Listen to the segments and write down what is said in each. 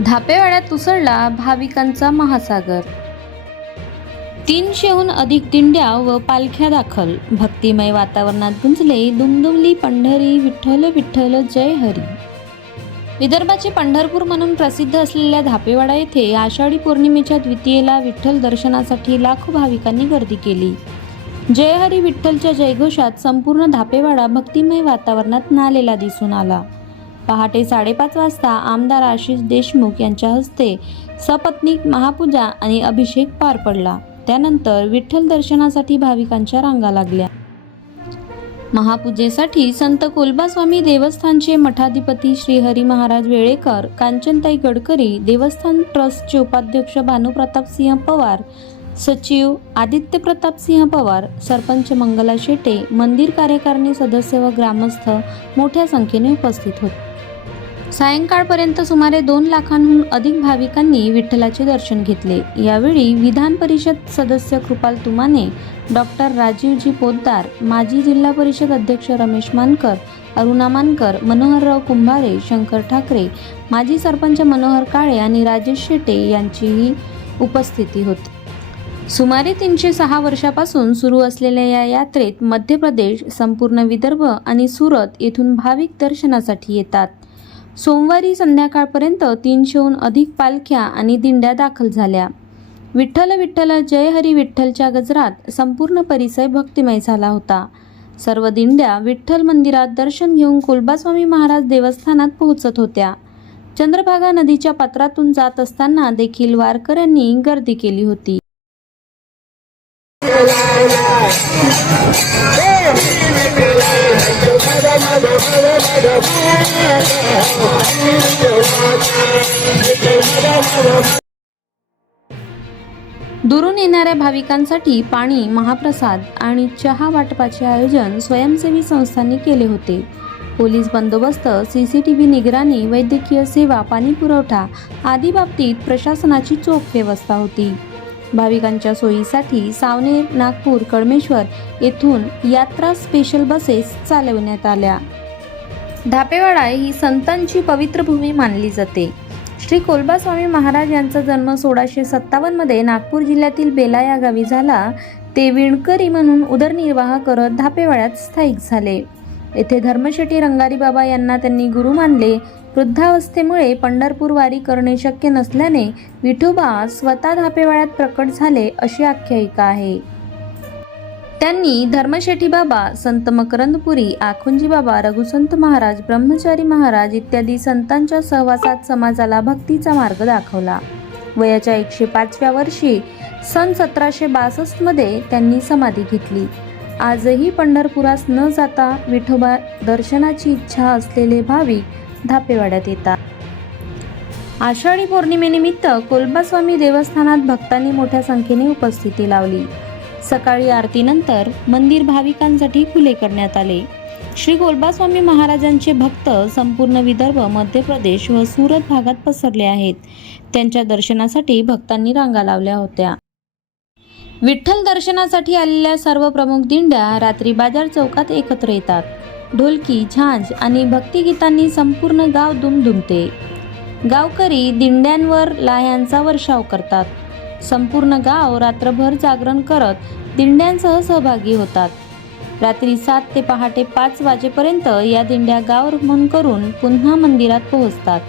धापेवाड्यात उसळला भाविकांचा महासागर. तीनशेहून अधिक दिंड्या व पालख्या दाखल. भक्तिमय वातावरणात गुंजले दुमदुमली पंढरी विठ्ठल विठ्ठल जय हरी. विदर्भाचे पंढरपूर म्हणून प्रसिद्ध असलेल्या धापेवाडा येथे आषाढी पौर्णिमेच्या द्वितीयेला विठ्ठल दर्शनासाठी लाखो भाविकांनी गर्दी केली. जय हरी विठ्ठलच्या जयघोषात संपूर्ण धापेवाडा भक्तिमय वातावरणात नालेला दिसून आला. पहाटे साडेपाच वाजता आमदार आशिष देशमुख यांच्या हस्ते सपत्नीक महापूजा आणि अभिषेक पार पडला. त्यानंतर विठ्ठल दर्शनासाठी भाविकांच्या रांगा लागल्या. महापूजेसाठी संत कोलबास्वामी देवस्थानचे मठाधिपती श्रीहरी महाराज वेळेकर कांचनताई गडकरी देवस्थान ट्रस्टचे उपाध्यक्ष भानुप्रतापसिंह पवार सचिव आदित्य प्रतापसिंह पवार सरपंच मंगला शेटे मंदिर कार्यकारिणी सदस्य व ग्रामस्थ मोठ्या संख्येने उपस्थित होते. सायंकाळपर्यंत सुमारे दोन लाखांहून अधिक भाविकांनी विठ्ठलाचे दर्शन घेतले. यावेळी विधान परिषद सदस्य कृपाल तुमाने डॉक्टर राजीवजी पोद्दार माजी जिल्हा परिषद अध्यक्ष रमेश मानकर अरुणा मानकर मनोहरराव कुंभारे शंकर ठाकरे माजी सरपंच मनोहर काळे आणि राजेश शेटे यांचीही उपस्थिती होती. सुमारे तीनशे सहा वर्षापासून सुरू असलेल्या या यात्रेत मध्य प्रदेश संपूर्ण विदर्भ आणि सुरत येथून भाविक दर्शनासाठी येतात. सोमवारी संध्याकाळपर्यंत तीनशेहून अधिक पालख्या आणि दिंड्या दाखल झाल्या. विठ्ठल विठ्ठल जय हरी विठ्ठलच्या गजरात संपूर्ण परिसर भक्तिमय झाला होता. सर्व दिंड्या विठ्ठल मंदिरात दर्शन घेऊन कोलबास्वामी महाराज देवस्थानात पोहोचत होत्या. चंद्रभागा नदीच्या पात्रातून जात असताना देखील वारकऱ्यांनी गर्दी केली होती. दुरून येणाऱ्या भाविकांसाठी पाणी महाप्रसाद आणि चहा वाटपाचे आयोजन स्वयंसेवी संस्थांनी केले होते. पोलीस बंदोबस्त सी सी टी व्ही निगराणी वैद्यकीय सेवा पाणी पुरवठा आदी बाबतीत प्रशासनाची चोख व्यवस्था होती. भाविकांच्या सोयीसाठी सावने नागपूर कळमेश्वर येथून यात्रा स्पेशल बसेस चालवण्यात आल्या. धापेवाडा ही संतांची पवित्र भूमी मानली जाते. श्री कोलबास्वामी महाराज यांचा जन्म सोळाशे सत्तावन्नमध्ये नागपूर जिल्ह्यातील बेला या गावी झाला. ते विणकरी म्हणून उदरनिर्वाह करत धापेवाड्यात स्थायिक झाले. येथे धर्मशेटी रंगारी बाबा यांना त्यांनी गुरु मानले. वृद्धावस्थेमुळे पंढरपूर वारी करणे शक्य नसल्याने विठोबा स्वतः धापेवाड्यात प्रकट झाले अशी आख्यायिका आहे. त्यांनी धर्मशेठी बाबा संत मकरंदपुरी आखुंजी बाबा रघुसंत महाराज ब्रह्मचारी महाराज इत्यादी संतांच्या सहवासात समाजाला भक्तीचा मार्ग दाखवला. वयाच्या एकशे पाचव्या वर्षी सन सतराशे बासष्टमध्ये त्यांनी समाधी घेतली. आजही पंढरपुरास न जाता विठोबा दर्शनाची इच्छा असलेले भाविक धापेवाड्यात येतात. आषाढी पौर्णिमेनिमित्त कोलबास्वामी देवस्थानात भक्तांनी मोठ्या संख्येने उपस्थिती लावली. सकाळी आरतीनंतर मंदिर भाविकांसाठी खुले करण्यात आले. श्री कोलबास्वामी महाराजांचे भक्त संपूर्ण विदर्भ मध्य प्रदेश व सुरत भागात पसरले आहेत. त्यांच्या दर्शनासाठी भक्तांनी रांगा लावल्या होत्या. विठ्ठल दर्शनासाठी आलेल्या सर्व प्रमुख दिंड्या रात्री बाजार चौकात एकत्र येतात. ढोलकी झांज आणि भक्तिगीतांनी संपूर्ण गाव दुमदुमते. गावकरी दिंड्यांवर लाह्यांचा वर्षाव करतात. संपूर्ण गाव रात्रभर जागरण करत दिंड्यांसह सहभागी होतात. रात्री सात ते पहाटे पाच वाजेपर्यंत या दिंड्या गाव भ्रमण करून पुन्हा मंदिरात पोहोचतात.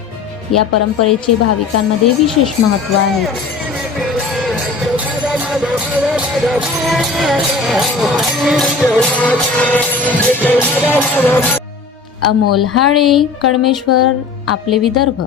या परंपरेचे भाविकांमध्ये विशेष महत्त्व आहे. अमोल हाळे कडमेश्वर आपले विदर्भ.